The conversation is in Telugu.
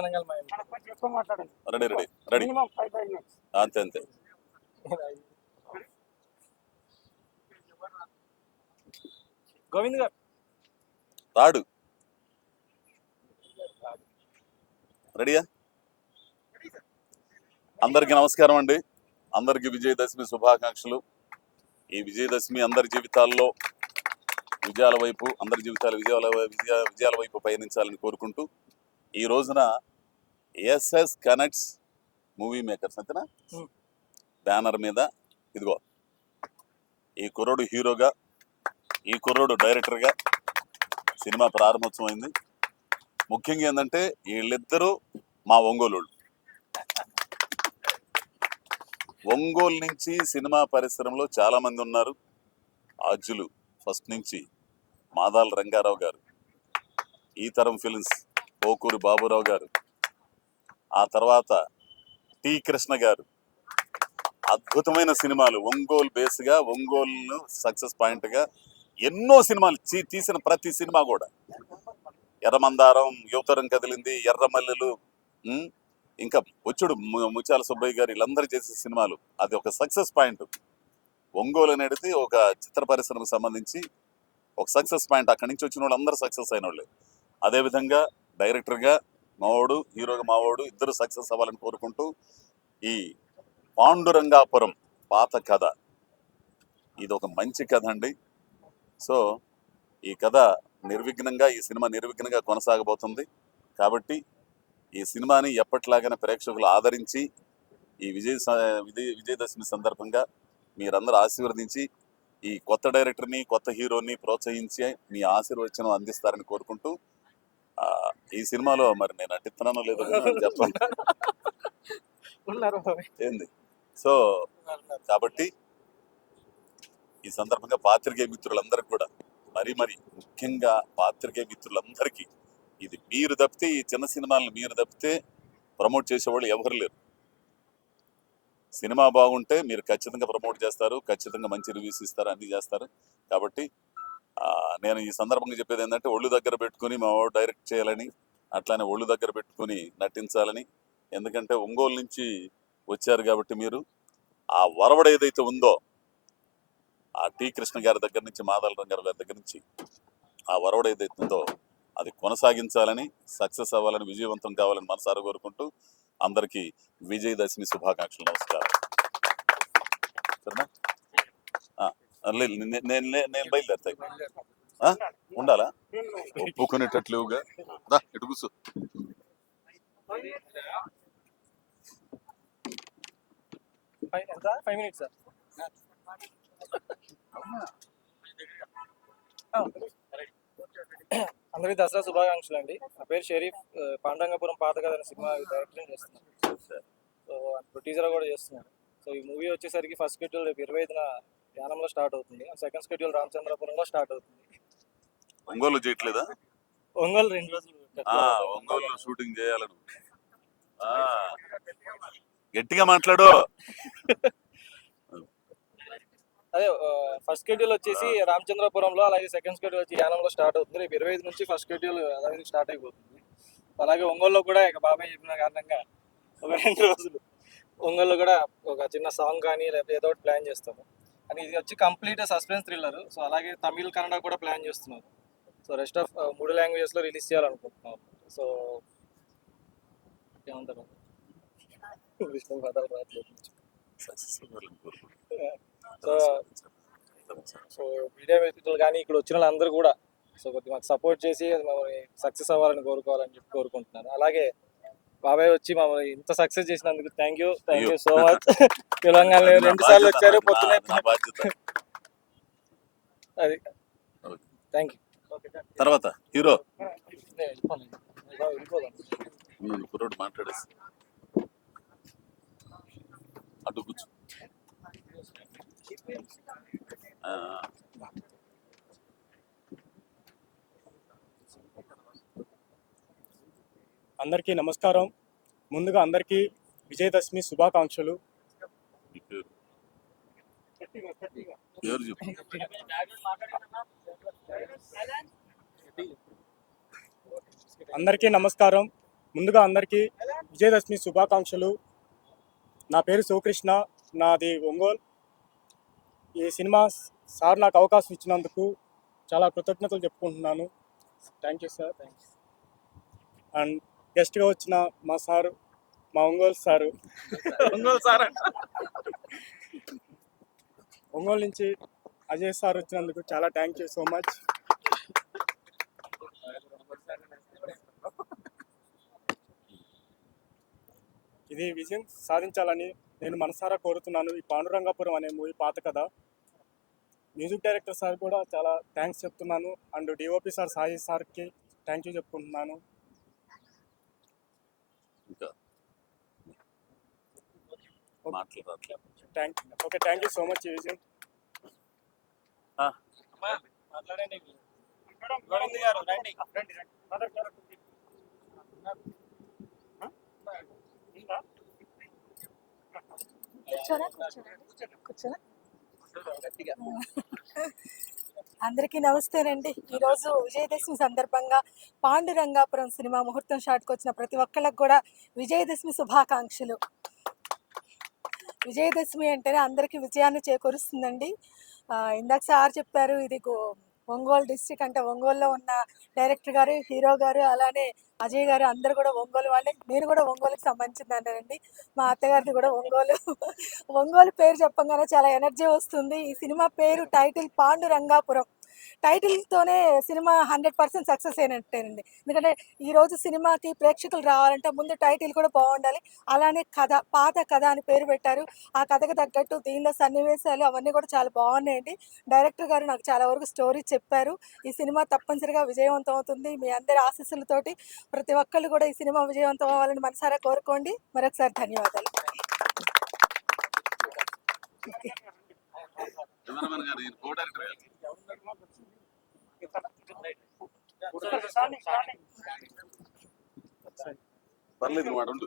రెడీ రెడీ రెడీ అంతే అంతే. గోవింద్ గారు రాడు. రెడీయా? అందరికీ నమస్కారం అండి. అందరికీ విజయదశమి శుభాకాంక్షలు. ఈ విజయదశమి అందరి జీవితాల్లో విజయాల వైపు, అందరి జీవితాల విజయాల వైపు పయనించాలని కోరుకుంటూ ఈ రోజున ఎస్ఎస్ కనెక్ట్స్ మూవీ మేకర్స్ అంతేనా బ్యానర్ మీద ఇదిగో ఈ కుర్రోడు హీరోగా, ఈ కుర్రోడు డైరెక్టర్గా సినిమా ప్రారంభోత్సవం అయింది. ముఖ్యంగా ఏంటంటే వీళ్ళిద్దరూ మా ఒంగోలు నుంచి సినిమా పరిశ్రమలో చాలా మంది ఉన్నారు. ఆర్జులు ఫస్ట్ నుంచి మాదాల రంగారావు గారు, ఈ తరం ఫిల్మ్స్ పోకూరి బాబురావు గారు, ఆ తర్వాత టి కృష్ణ గారు. అద్భుతమైన సినిమాలు ఒంగోలు బేస్గా, ఒంగోలు సక్సెస్ పాయింట్గా ఎన్నో సినిమాలు తీసిన ప్రతి సినిమా కూడా ఎర్రమందారం, యువతరం కదిలింది, ఎర్రమల్లెలు, ఇంకా వచ్చుడు ముత్యాల సుబ్బయ్య గారు, వీళ్ళందరూ చేసే సినిమాలు అది ఒక సక్సెస్ పాయింట్. ఒంగోలు అనేది ఒక చిత్ర పరిశ్రమకు సంబంధించి ఒక సక్సెస్ పాయింట్. అక్కడి నుంచి వచ్చిన వాళ్ళు అందరూ సక్సెస్ అయిన వాళ్ళే. అదేవిధంగా డైరెక్టర్గా మావాడు, హీరోగా మావాడు ఇద్దరు సక్సెస్ అవ్వాలని కోరుకుంటూ ఈ పాండురంగాపురం పాత కథ ఇది ఒక మంచి కథ అండి. సో ఈ కథ నిర్విఘ్నంగా, ఈ సినిమా నిర్విఘ్నంగా కొనసాగబోతుంది. కాబట్టి ఈ సినిమాని ఎప్పటిలాగానే ప్రేక్షకులు ఆదరించి ఈ విజయదశమి సందర్భంగా మీరందరూ ఆశీర్వదించి ఈ కొత్త డైరెక్టర్ని, కొత్త హీరోని ప్రోత్సహించి మీ ఆశీర్వచనం అందిస్తారని కోరుకుంటూ ఈ సినిమాలో మరి నేను నటిస్తున్నానో లేదో చెప్పండి ఏంది. సో కాబట్టి ఈ సందర్భంగా పాత్రికేయ మిత్రులందరికీ కూడా మరి ముఖ్యంగా పాత్రికేయ మిత్రులందరికీ ఇది మీరు తప్పితే, ఈ చిన్న సినిమాలను మీరు తప్పితే ప్రమోట్ చేసేవాళ్ళు ఎవరు లేరు. సినిమా బాగుంటే మీరు ఖచ్చితంగా ప్రమోట్ చేస్తారు, ఖచ్చితంగా మంచి రివ్యూస్ ఇస్తారు, అన్నీ చేస్తారు. కాబట్టి నేను ఈ సందర్భంగా చెప్పేది ఏంటంటే ఒళ్ళు దగ్గర పెట్టుకుని మా వాడు డైరెక్ట్ చేయాలని, అట్లానే ఒళ్ళు దగ్గర పెట్టుకుని నటించాలని. ఎందుకంటే ఒంగోలు నుంచి వచ్చారు కాబట్టి మీరు ఆ వరవడ ఏదైతే ఉందో ఆ టి కృష్ణ గారి దగ్గర నుంచి, మాదాల రంగారావు గారి దగ్గర నుంచి ఆ వరవడ ఏదైతే ఉందో అది కొనసాగించాలని, సక్సెస్ అవ్వాలని, విజయవంతం కావాలని మనసారా కోరుకుంటూ అందరికీ విజయదశమి శుభాకాంక్షలు. నమస్కారం. సరేనా? నేను బయలుదేరుతాయి ఉండాలా? ఒప్పుకునేటట్లుగా ఇటు కూర్చో. అందరికీ దసరా శుభాకాంక్షలు అండి. నా పేరు షరీఫ్. పాండురంగాపురం పాత కథ సినిమా డైరెక్టర్ చేస్తున్నాను. సో ఇప్పుడు టీజర్ కూడా చేస్తున్నాను. సో ఈ మూవీ వచ్చేసరికి ఫస్ట్ షెడ్యూల్ రేపు 25న యానంలో స్టార్ట్ అవుతుంది. సెకండ్ షెడ్యూల్ రామచంద్రపురంలో స్టార్ట్ అవుతుంది. ఒంగోలు చేయట్లేదా? ఒంగోలు 2 రోజులు ఒంగోలు షూటింగ్ చేయాలను. గట్టిగా మాట్లాడు. అదే ఫస్ట్ షెడ్యూల్ వచ్చేసి రామచంద్రపురంలో, అలాగే సెకండ్ షెడ్యూల్ వచ్చి యానంలో స్టార్ట్ అవుతుంది. రేపు 25 నుంచి ఫస్ట్ షెడ్యూల్ అలాగే స్టార్ట్ అయిపోతుంది. అలాగే ఒంగోలులో కూడా ఇక బాబాయ్ చెప్పిన కారణంగా ఒక 2 రోజులు ఒంగోలులో కూడా ఒక చిన్న సాంగ్ కానీ లేకపోతే ఏదో ఒకటి ప్లాన్ చేస్తాము. అని ఇది వచ్చి కంప్లీట్ సస్పెన్స్ థ్రిల్లర్. సో అలాగే తమిళ్, కన్నడ కూడా ప్లాన్ చేస్తున్నాము. సో రెస్ట్ ఆఫ్ 3 లాంగ్వేజెస్లో రిలీజ్ చేయాలనుకుంటున్నాం. సో ఏమంటారు, సో మీడియా వ్యక్తులు కానీ ఇక్కడ వచ్చిన వాళ్ళందరూ కూడా సో కొద్దిగా మాకు సపోర్ట్ చేసి సక్సెస్ అవ్వాలని కోరుకుంటున్నాను. అలాగే బాబాయ్ వచ్చి మమ్మల్ని ఇంత సక్సెస్ చేసినందుకు thank you so much. Telangana 2 సార్లు వచ్చారు పొద్దున. అది థ్యాంక్ యూ. తర్వాత హీరో మాట్లాడేసి అటు కూర్చో. అందరికీ నమస్కారం. ముందుగా అందరికీ విజయదశమి శుభాకాంక్షలు. అందరికీ నమస్కారం. ముందుగా అందరికీ విజయదశమి శుభాకాంక్షలు. నా పేరు శివకృష్ణ, నాది ఒంగోలు. ఈ సినిమా సార్ నాకు అవకాశం ఇచ్చినందుకు చాలా కృతజ్ఞతలు చెప్పుకుంటున్నాను. Thank you sir. అండ్ గెస్ట్గా వచ్చిన మా సారు, మా ఒంగోలు సారు, ఒంగోలు సార్ ఒంగోలు నుంచి అజయ్ సార్ వచ్చినందుకు చాలా థ్యాంక్ యూ సో మచ్. ఇది విజయం సాధించాలని నేను మనసారా కోరుతున్నాను. ఈ పాండురంగాపురం అనే మూవీ పాత కథ. మ్యూజిక్ డైరెక్టర్ సార్ కూడా చాలా థ్యాంక్స్ చెప్తున్నాను. అండ్ డిఓపి సార్ సాయి సార్కి థ్యాంక్ యూ చెప్పుకుంటున్నాను. ఇంకా మాట్లాడట్లేదు. థ్యాంక్ యూ సో మచ్ ఈ విజయం. మాట్లాడండి గోవింద్ గారు, రండి. అందరికీ నమస్తేనండి. ఈరోజు విజయదశమి సందర్భంగా పాండురంగాపురం సినిమా ముహూర్తం షాట్కి వచ్చిన ప్రతి ఒక్కళ్ళకి కూడా విజయదశమి శుభాకాంక్షలు. విజయదశమి అంటేనే అందరికీ విజయాన్ని చేకూరుస్తుందండి. ఇందాక సార్ చెప్పారు, ఇది ఒంగోలు డిస్ట్రిక్ట్ అంటే ఒంగోలులో ఉన్న డైరెక్టర్ గారు, హీరో గారు, అలానే అజయ్ గారు అందరు కూడా ఒంగోలు వాళ్ళే. నేను కూడా ఒంగోలుకి సంబంధించిందన్నానండి. మా అత్తగారిది కూడా ఒంగోలు. ఒంగోలు పేరు చెప్పగానే చాలా ఎనర్జీ వస్తుంది. ఈ సినిమా పేరు టైటిల్ పాండురంగాపురం. టైటిల్తోనే సినిమా 100% సక్సెస్ అయినట్టేనండి. ఎందుకంటే ఈరోజు సినిమాకి ప్రేక్షకులు రావాలంటే ముందు టైటిల్ కూడా బాగుండాలి. అలానే కథ, పాత కథ అని పేరు పెట్టారు. ఆ కథకు తగ్గట్టు దీనిలో సన్నివేశాలు అవన్నీ కూడా చాలా బాగున్నాయండి. డైరెక్టర్ గారు నాకు చాలా వరకు స్టోరీ చెప్పారు. ఈ సినిమా తప్పనిసరిగా విజయవంతం అవుతుంది. మీ అందరి ఆశీస్సులతోటి ప్రతి ఒక్కళ్ళు కూడా ఈ సినిమా విజయవంతం అవ్వాలని మనసారా కోరుకోండి. మరొకసారి ధన్యవాదాలు. కెమెరామెన్ గారు, ఈయన కో డైరెక్టర్ గారు. పర్లేదు మాట ఉండు.